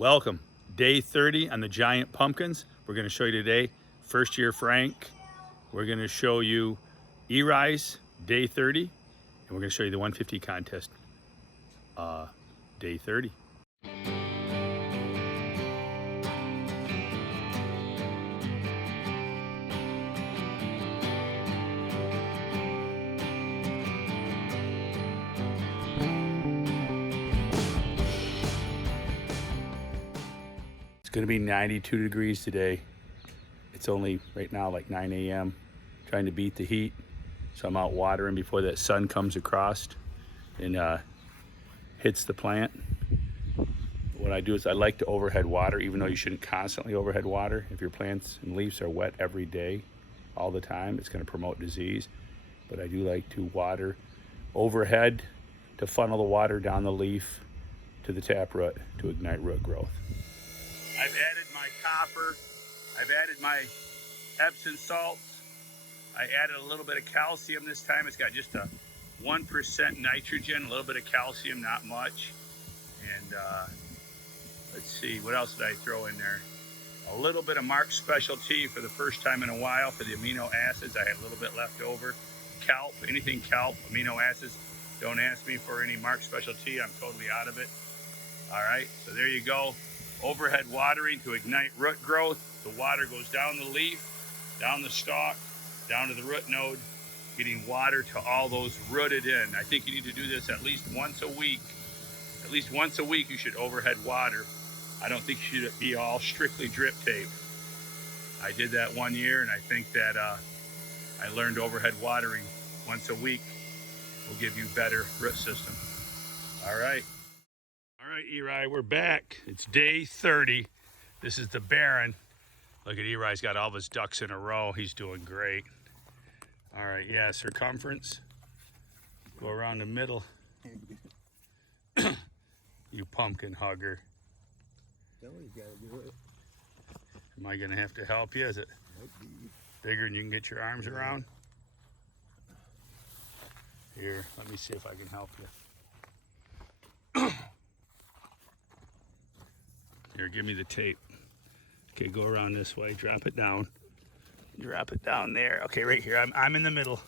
Welcome. Day 30 on the giant pumpkins. We're going to show you today first year Frank. We're going to show you E-Rise day 30. And we're going to show you the 150 contest day 30. It's going to be 92 degrees today. It's only right now like 9 a.m. Trying to beat the heat. So I'm out watering before that sun comes across and hits the plant. What I do is I like to overhead water, even though you shouldn't constantly overhead water. If your plants and leaves are wet every day, all the time, it's going to promote disease. But I do like to water overhead to funnel the water down the leaf to the taproot to ignite root growth. I've added my copper. I've added my Epsom salts. I added a little bit of calcium this time. It's got just a 1% nitrogen, a little bit of calcium, not much. And let's see, what else did I throw in there? A little bit of Mark's Specialty for the first time in a while for the amino acids. I had a little bit left over. Kelp, anything kelp, amino acids. Don't ask me for any Mark's Specialty. I'm totally out of it. All right, so there you go. Overhead watering to ignite root growth. The water goes down the leaf, down the stalk, down to the root node, getting water to all those rooted in. I think you need to do this at least once a week. At least once a week you should overhead water. I don't think you should be all strictly drip tape. I did that one year, and I think that I learned overhead watering once a week will give you better root system. All right. All right, Eri, we're back. It's day 30. This is the Baron. Look at Eri's got all of his ducks in a row. He's doing great. All right, yeah, circumference. Go around the middle. You pumpkin hugger. Somebody's got to do it. Am I going to have to help you? Is it bigger than you can get your arms around? Here, let me see if I can help you. Here, give me the tape. Okay, go around this way. Drop it down. Drop it down there. Okay, right here. I'm in the middle.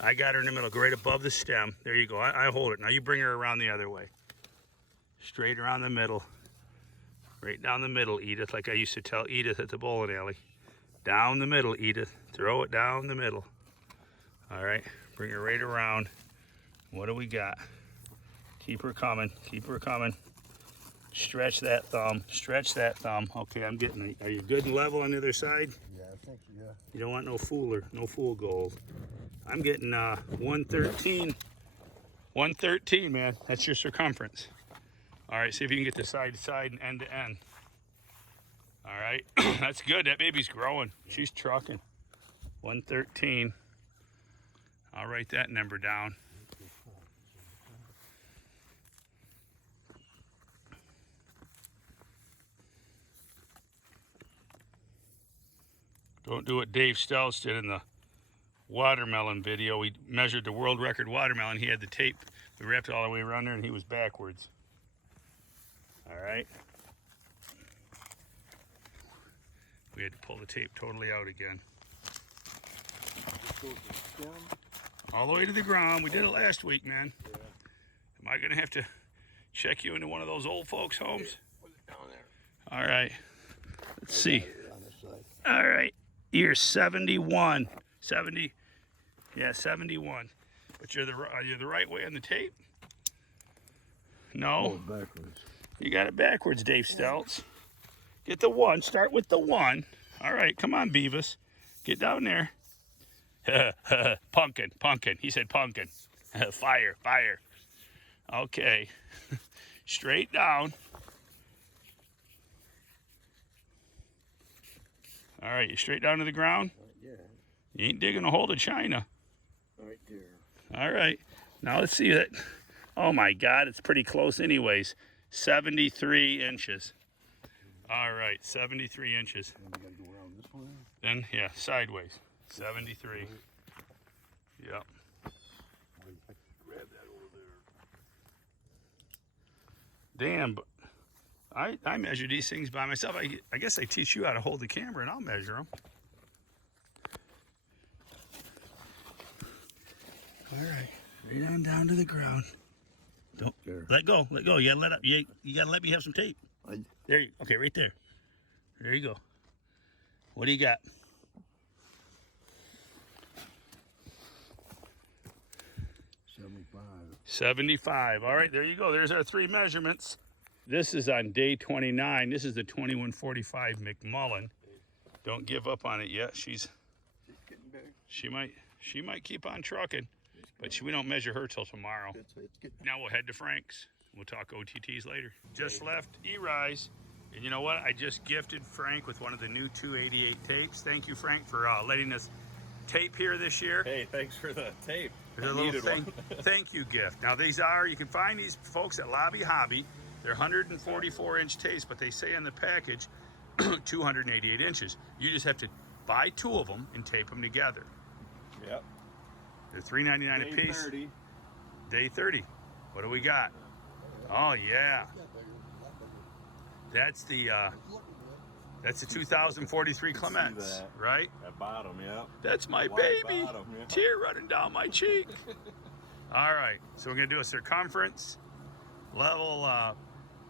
I got her in the middle. Go right above the stem. There you go. I hold it. Now you bring her around the other way. Straight around the middle. Right down the middle, Edith, like I used to tell Edith at the bowling alley. Down the middle, Edith. Throw it down the middle. All right, bring her right around. What do we got? Keep her coming. Keep her coming. Stretch that thumb. Stretch that thumb. Okay, I'm getting it. Are you good and level on the other side? Yeah, I think you got. You don't want no fooler, no fool gold. I'm getting 113. 113, man. That's your circumference. All right, see if you can get the side to side and end to end. All right, that's good. That baby's growing. She's trucking. 113. I'll write that number down. Don't do what Dave Stelz did in the watermelon video. We measured the world record watermelon. He had the tape. We wrapped it all the way around there, and he was backwards. All right. We had to pull the tape totally out again. All the way to the ground. We did it last week, man. Yeah. Am I going to have to check you into one of those old folks' homes? Put it down there. All right. Let's see. On this side. All right. You're 71. 70. Yeah, 71. But you're the right way on the tape? No. Oh, backwards. You got it backwards, Dave Stelz. Get the one. Start with the one. All right, come on, Beavis. Get down there. Pumpkin, pumpkin. He said pumpkin. Fire, fire. Okay. Straight down. All right, you straight down to the ground? Yeah. You ain't digging a hole to China. Right there. All right. Now let's see that. Oh, my God. It's pretty close anyways. 73 inches. All right. 73 inches. And we got to go around this way. Then, yeah, sideways. 73. Yep. Grab that over there. Damn. But I measure these things by myself. I guess I teach you how to hold the camera and I'll measure them. All right, right on down to the ground. Don't let go, let go. You gotta let up. You gotta let me have some tape. There you. Okay, right there. There you go. What do you got? 75. 75. All right, there you go. There's our 3 measurements. This is on day 29. This is the 2145 McMullen. Don't give up on it yet. She's getting big. She might keep on trucking, but we don't measure her till tomorrow. Now we'll head to Frank's. We'll talk OTTs later. Just left E-Rise. And you know what? I just gifted Frank with one of the new 288 tapes. Thank you, Frank, for letting us tape here this year. Hey, thanks for the tape. There's a little thank you gift. Now you can find these folks at Lobby Hobby. They're 144-inch tapes, but they say on the package 288 inches. You just have to buy 2 of them and tape them together. Yep. They're $3.99 a piece. 30. Day 30. What do we got? Oh yeah. That's the 2043 Clements, right? At bottom, yeah. That's my White baby. bottom, yeah. Tear running down my cheek. All right, so we're gonna do a circumference level.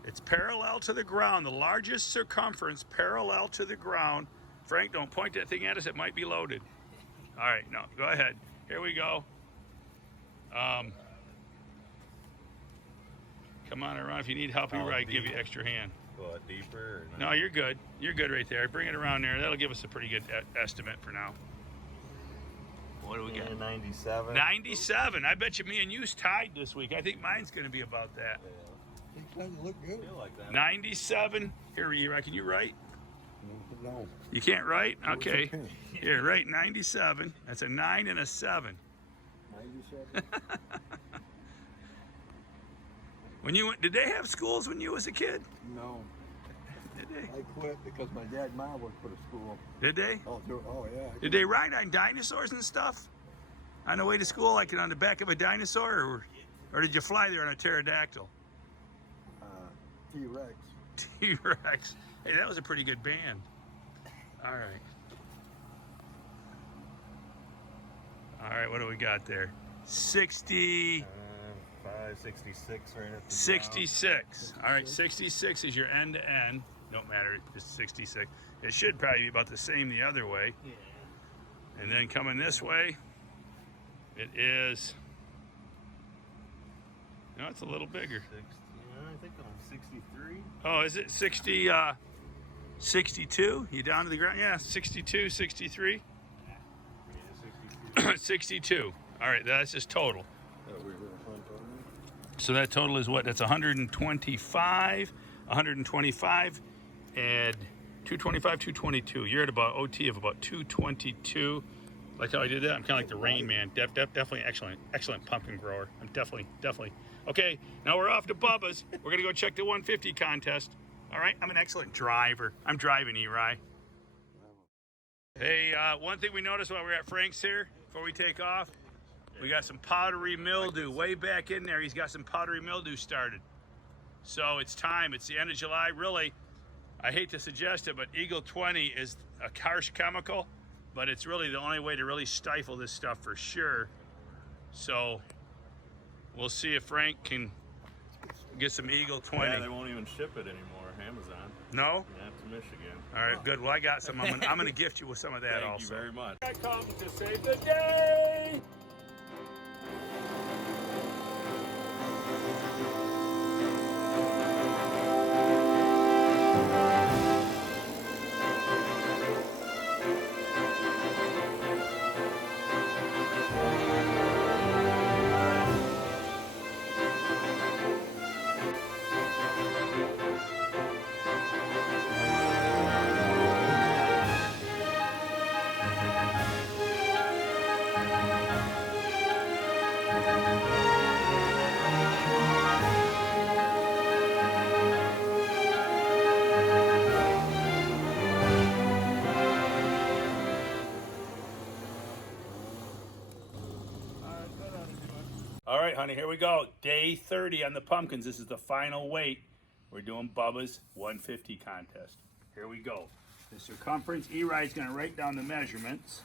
It's parallel to the ground. The largest circumference parallel to the ground. Frank, don't point that thing at us. It might be loaded. All right, no, go ahead. Here we go. Come on around. If you need help, I give you extra hand. Go deeper? Or No, you're good. You're good right there. Bring it around there. That'll give us a pretty good estimate for now. What do we got? 97. 97. I bet you me and you's tied this week. I think mine's going to be about that. It doesn't look good. I feel like that. 97. Here, E-Ry, can you write? No. You can't write? Okay. Here, write 97. That's a 9 and a 7. 97. Did they have schools when you was a kid? No. Did they? I quit because my dad and mom worked for the school. Did they? Oh yeah. Did they ride on dinosaurs and stuff? On the way to school, like on the back of a dinosaur? Or did you fly there on a pterodactyl? T-Rex. T-Rex. Hey, that was a pretty good band. All right. All right, what do we got there? 60... 66 right at the 66. All right, 66 is your end to end. Don't matter, just 66. It should probably be about the same the other way. Yeah. And then coming this way, it is, no, it's a little bigger. 60, I think I'm 63. Oh, is it 60, 62? You down to the ground? Yeah, 62, 63. Yeah, 62. 62. All right, that's just total. That we were hunt on. So that total is what? That's 125, 125, and 225, 222. You're at about OT of about 222. Like how I did that? I'm kind of like the Rain Man. Definitely excellent pumpkin grower. I'm definitely. Okay, now we're off to Bubbas. We're going to go check the 150 contest. All right, I'm an excellent driver. I'm driving, E-Ry. Hey, one thing we noticed while we were at Frank's here, before we take off, we got some powdery mildew way back in there. He's got some powdery mildew started. So it's time. It's the end of July. Really, I hate to suggest it, but Eagle 20 is a harsh chemical, but it's really the only way to really stifle this stuff for sure. So we'll see if Frank can get some Eagle 20. Yeah, they won't even ship it anymore, Amazon. No? Yeah, to Michigan. All right, good. Well, I got some. I'm gonna gift you with some of that. Thank also. you very much. I come to save the day. All right, honey, here we go. Day 30 on the pumpkins. This is the final weight. We're doing Bubba's 150 contest. Here we go. The circumference, Eri's gonna write down the measurements.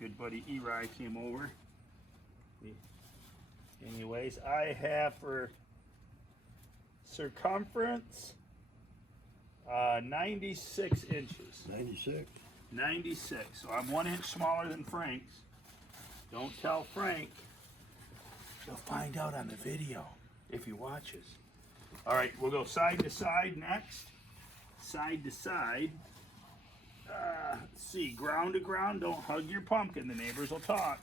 Good buddy Eri came over. Anyways, I have for circumference 96 inches. 96. 96. So I'm 1 inch smaller than Frank's. Don't tell Frank. You'll find out on the video if he watches. All right, we'll go side to side next. Side to side. Let's see, ground to ground. Don't hug your pumpkin. The neighbors will talk.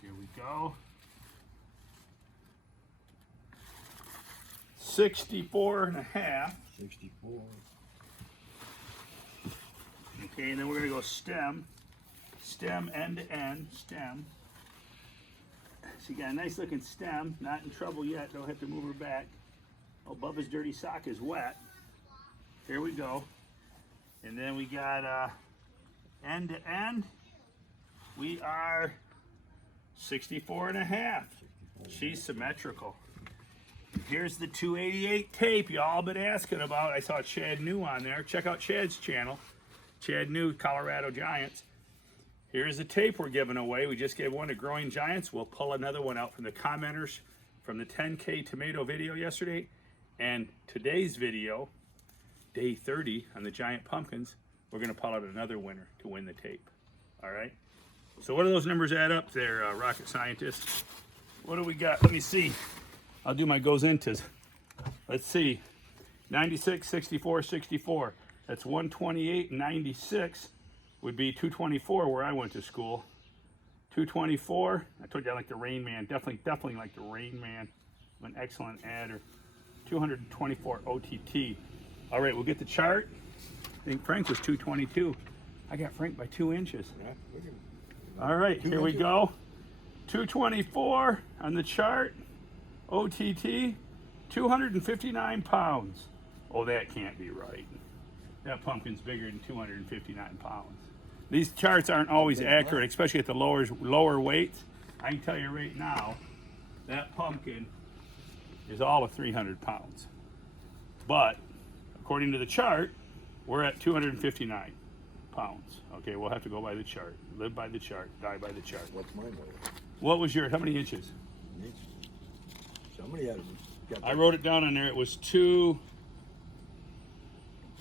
Here we go. 64 and a half. 64. Okay, and then we're gonna go stem. Stem end to end, stem. She got a nice looking stem, not in trouble yet, don't have to move her back. Oh, Bubba's dirty sock is wet. Here we go. And then we got end to end. We are 64 and a half. She's symmetrical. Here's the 288 tape y'all been asking about. I saw Chad New on there. Check out Chad's channel. Chad New, Colorado Giants. Here's the tape we're giving away. We just gave one to Growing Giants. We'll pull another one out from the commenters from the 10K tomato video yesterday. And today's video, day 30 on the giant pumpkins, we're gonna pull out another winner to win the tape. All right? So what do those numbers add up there, rocket scientist? What do we got? Let me see. I'll do my goes intos. Let's see. 96, 64, 64. That's 128, 96 would be 224 where I went to school. 224. I told you I like the Rain Man. Definitely like the Rain Man. I'm an excellent adder. 224 OTT. All right, we'll get the chart. I think Frank was 222. I got Frank by 2 inches. Yeah, all right, here we go. 224 on the chart. OTT, 259 pounds. Oh, that can't be right. That pumpkin's bigger than 259 pounds. These charts aren't always accurate, especially at the lower weights. I can tell you right now, that pumpkin is all of 300 pounds. But according to the chart, we're at 259 pounds. Okay, we'll have to go by the chart. Live by the chart, die by the chart. What's my number? What was yours? How many inches? Somebody had got I wrote it down on there. It was 2.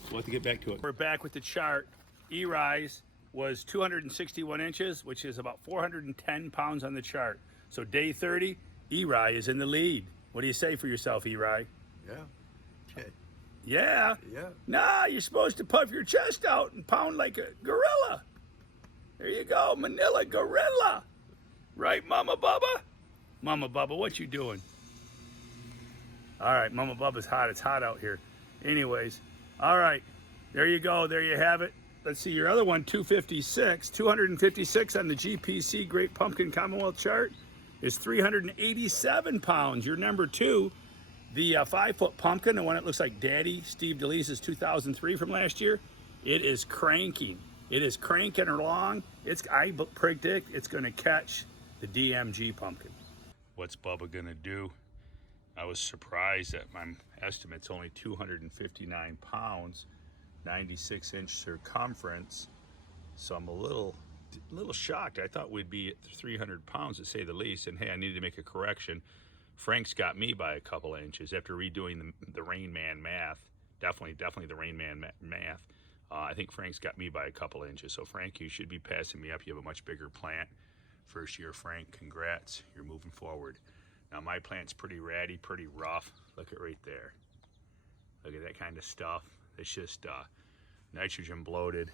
We'll have to get back to it. We're back with the chart. Eri's was 261 inches, which is about 410 pounds on the chart. So day 30, Eri is in the lead. What do you say for yourself, Eri? Yeah. Yeah? Yeah. Nah, you're supposed to puff your chest out and pound like a gorilla. There you go, Manila gorilla. Right, Mama Bubba? Mama Bubba, what you doing? All right, Mama Bubba's hot. It's hot out here. Anyways, all right, there you go. There you have it. Let's see your other one, 256. 256 on the GPC Great Pumpkin Commonwealth chart is 387 pounds. Your number 2, the 5-foot pumpkin, the one that looks like Daddy Steve DeLeese's 2003 from last year, it is cranking. It is cranking along. I predict it's going to catch the DMG pumpkin. What's Bubba going to do? I was surprised that my estimate's only 259 pounds, 96-inch circumference. So I'm a little shocked. I thought we'd be at 300 pounds to say the least. And hey, I needed to make a correction. Frank's got me by a couple of inches after redoing the Rain Man math. Definitely the Rain Man math. I think Frank's got me by a couple of inches. So Frank, you should be passing me up. You have a much bigger plant. First year, Frank, congrats. You're moving forward. Now my plant's pretty ratty, pretty rough. Look at right there. Look at that kind of stuff. It's just nitrogen bloated.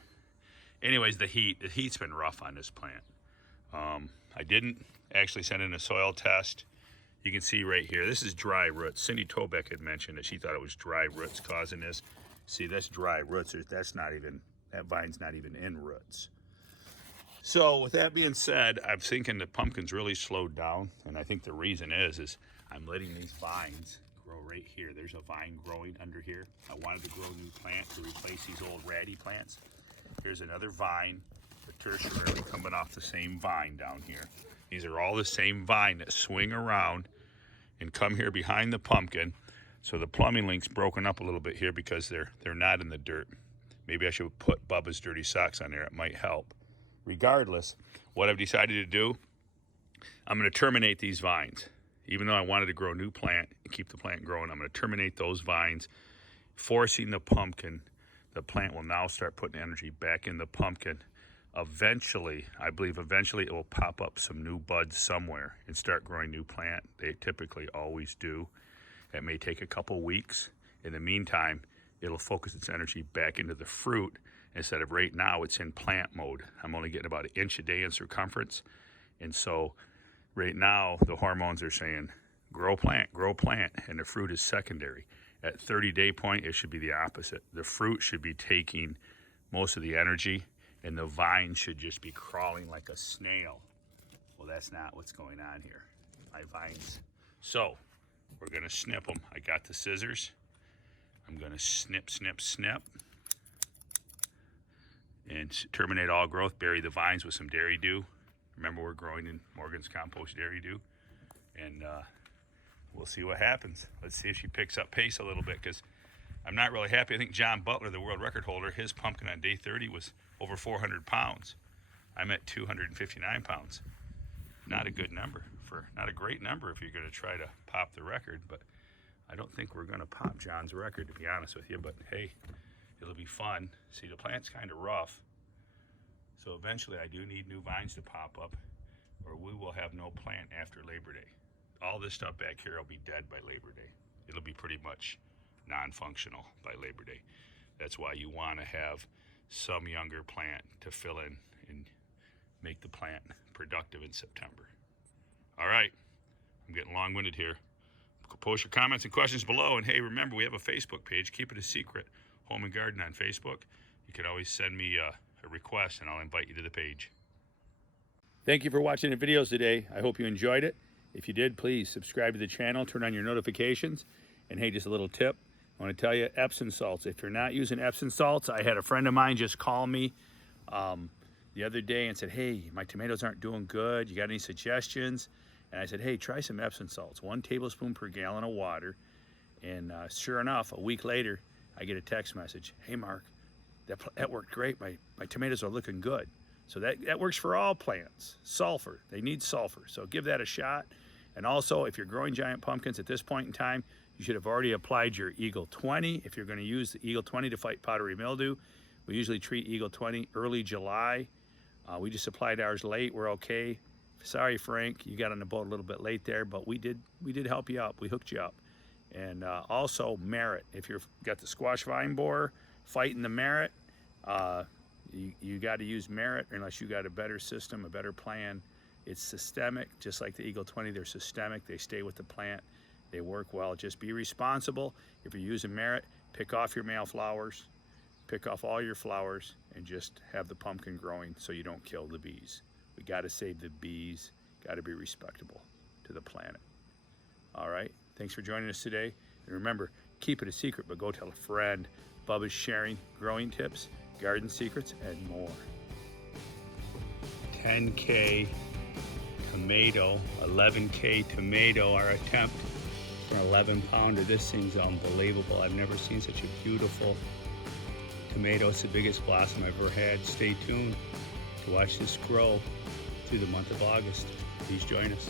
Anyways, the heat's been rough on this plant. I didn't actually send in a soil test. You can see right here, this is dry roots. Cindy Tobeck had mentioned that she thought it was dry roots causing this. See, that's dry roots. That vine's not even in roots. So with that being said, I'm thinking the pumpkin's really slowed down, and I think the reason is I'm letting these vines grow right here. There's a vine growing under here. I wanted to grow a new plant to replace these old ratty plants. Here's another vine, a tertiary coming off the same vine down here. These are all the same vine that swing around and come here behind the pumpkin. So the plumbing link's broken up a little bit here because they're not in the dirt. Maybe I should put Bubba's dirty socks on there. It might help. Regardless, what I've decided to do, I'm going to terminate these vines. Even though I wanted to grow a new plant and keep the plant growing, I'm going to terminate those vines, forcing the pumpkin. The plant will now start putting energy back in the pumpkin. Eventually, I believe eventually it will pop up some new buds somewhere and start growing new plant. They typically always do. It may take a couple weeks. In the meantime, it'll focus its energy back into the fruit instead of right now it's in plant mode. I'm only getting about 1 inch a day in circumference. And so right now the hormones are saying, grow plant, and the fruit is secondary. At 30-day point, it should be the opposite. The fruit should be taking most of the energy and the vine should just be crawling like a snail. Well, that's not what's going on here. My vines. So we're gonna snip them. I got the scissors. I'm gonna snip, and terminate all growth, bury the vines with some dairy dew. Remember, we're growing in Morgan's compost dairy dew, and we'll see what happens. Let's see if she picks up pace a little bit, because I'm not really happy. I think John Butler, the world record holder, his pumpkin on day 30 was over 400 pounds. I'm at 259 pounds. Not a good number, not a great number if you're gonna try to pop the record, but I don't think we're gonna pop John's record, to be honest with you, but hey, it'll be fun. See, the plant's kind of rough, so eventually I do need new vines to pop up, or we will have no plant after Labor Day. All this stuff back here will be dead by Labor Day. It'll be pretty much non-functional by Labor Day. That's why you want to have some younger plant to fill in and make the plant productive in September. All right, I'm getting long-winded here. Post your comments and questions below, and hey, remember, we have a Facebook page. Keep it a secret, Home and Garden on Facebook. You can always send me a request and I'll invite you to the page. Thank you for watching the videos today. I hope you enjoyed it. If you did, please subscribe to the channel, turn on your notifications, and hey, just a little tip. I want to tell you, Epsom salts. If you're not using Epsom salts, I had a friend of mine just call me the other day and said, hey, my tomatoes aren't doing good. You got any suggestions? And I said, hey, try some Epsom salts, 1 tablespoon per gallon of water. And sure enough, a week later, I get a text message. Hey, Mark, that worked great. My tomatoes are looking good. So that works for all plants. Sulfur, they need sulfur. So give that a shot. And also, if you're growing giant pumpkins at this point in time, you should have already applied your Eagle 20. If you're going to use the Eagle 20 to fight powdery mildew, we usually treat Eagle 20 early July. We just applied ours late. We're okay. Sorry, Frank, you got on the boat a little bit late there, but we did help you up. We hooked you up. And also merit. If you've got the squash vine borer fighting the merit, you got to use merit unless you got a better system, a better plan. It's systemic, just like the Eagle 20. They're systemic. They stay with the plant. They work well. Just be responsible. If you're using merit, pick off your male flowers, pick off all your flowers, and just have the pumpkin growing so you don't kill the bees. We got to save the bees. Got to be respectable to the planet. All right. Thanks for joining us today. And remember, keep it a secret, but go tell a friend. Bubba's sharing growing tips, garden secrets, and more. 10K tomato, 11K tomato, our attempt for an 11-pounder. This thing's unbelievable. I've never seen such a beautiful tomato. It's the biggest blossom I've ever had. Stay tuned to watch this grow through the month of August. Please join us.